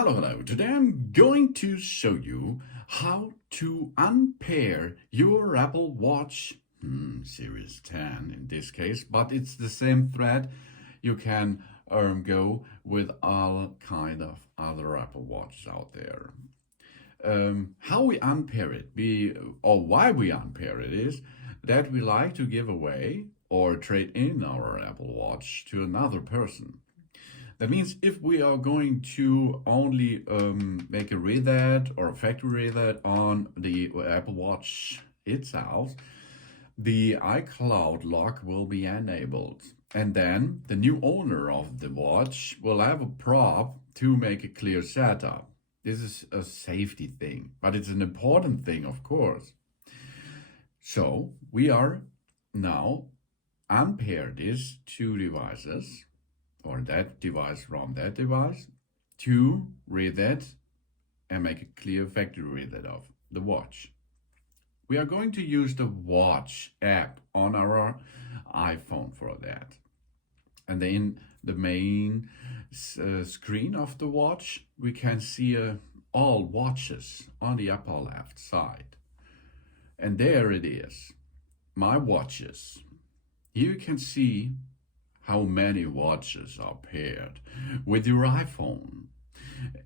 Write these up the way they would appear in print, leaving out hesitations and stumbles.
Hello. Today I'm going to show you how to unpair your Apple Watch Series 10 in this case, but it's the same thread. You can go with all kind of other Apple Watches out there. How we unpair it, or why we unpair it, is that we like to give away or trade in our Apple Watch to another person. That means if we are going to only make a readout or a factory readout on the Apple Watch itself, the iCloud lock will be enabled. And then the new owner of the watch will have a prop to make a clear setup. This is a safety thing, but it's an important thing, of course. So we are now unpair these two devices, or that device from that device, to read that and make a clear factory readout of the watch. We are going to use the watch app on our iPhone for that. And then the main screen of the watch, we can see all watches on the upper left side. And there it is, my watches. Here you can see how many watches are paired with your iPhone.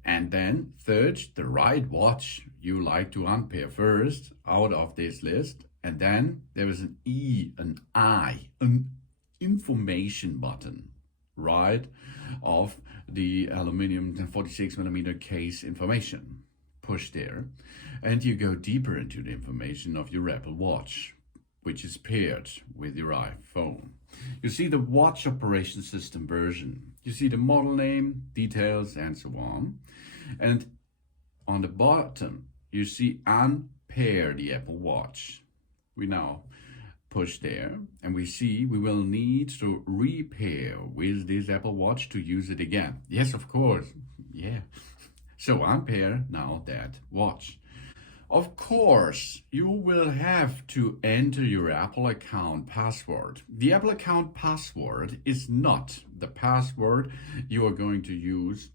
And then search the right watch you like to unpair first out of this list. And then there is an E, an I, an information button right of the Aluminium 46mm case information. Push there and you go deeper into the information of your Apple Watch, which is paired with your iPhone. You see the watch operation system version. You see the model name, details, and so on. And on the bottom, you see unpair the Apple Watch. We now push there and we see we will need to repair with this Apple Watch to use it again. Yes, of course. Yeah. So unpair now that watch. Of course, you will have to enter your Apple account password. The Apple account password is not the password you are going to use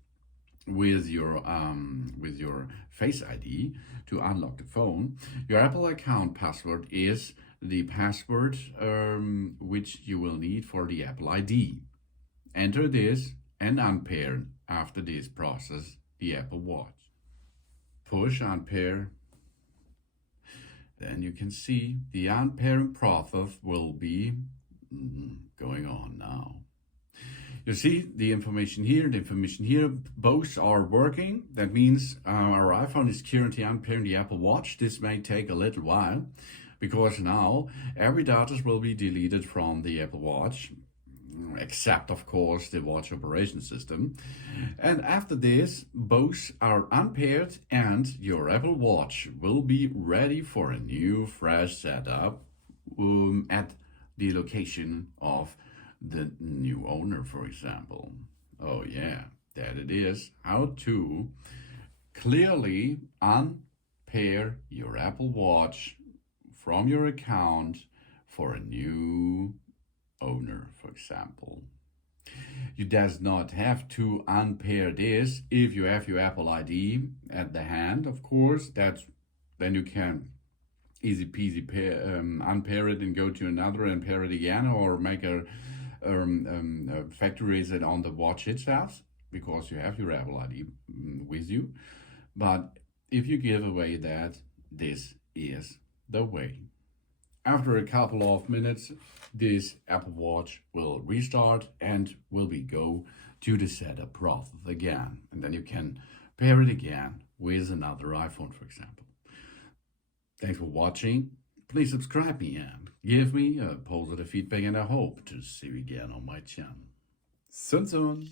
with your Face ID to unlock the phone. Your Apple account password is the password which you will need for the Apple ID. Enter this and unpair after this process the Apple Watch. Push unpair. Then you can see the unpairing process will be going on now. You see the information here, both are working. That means our iPhone is currently unpairing the Apple Watch. This may take a little while because now every data will be deleted from the Apple Watch, except of course the watch operation system. And after this, both are unpaired and your Apple Watch will be ready for a new fresh setup at the location of the new owner, for example. Oh yeah, that it is. How to clearly unpair your Apple Watch from your account for a new owner, for example. You does not have to unpair this if you have your Apple ID at the hand, of course. Then you can easy peasy unpair it and go to another and pair it again, or make a factory reset on the watch itself because you have your Apple ID with you. But if you give away that, this is the way. After a couple of minutes, this Apple Watch will restart and will go to the setup process again. And then you can pair it again with another iPhone, for example. Thanks for watching. Please subscribe me and give me a positive feedback, and I hope to see you again on my channel. Soon.